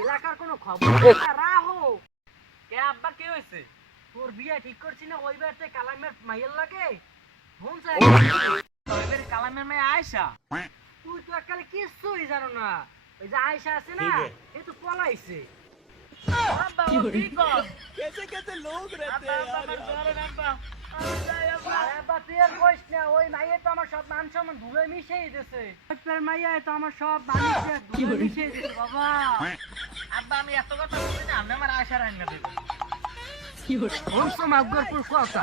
এলাকার কোনো খবর রাহো কে আব্বা কি হয়েছে তোর বিয়ে ঠিক করছি না ওই বাড়িতে কালামের মাইয়ের লাগে কালামের মেয়ে আয়সা ওই যে আয়সা সব মান সম্মান ধুলে মিশিয়ে দিতেছে। মাইয়া সব মানুষ ধুলে মিশিয়ে দিতেছে আব্বা আমি এত কথা বলি না আমি আমার আশা রাঙ্গা দেবো কথা?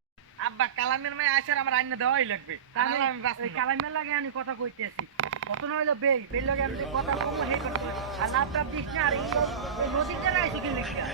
আব্বা কালামের মেয়ে আসার আমার রান্না দেওয়াই লাগবে। কালামের লাগে আমি কথা কইতে আছি কত না হইল বেই বেই লাগে আমি কথা কম হে করতে আর লাভ টাভ দিস না আর নদীতে রাইছি কি লিখিয়া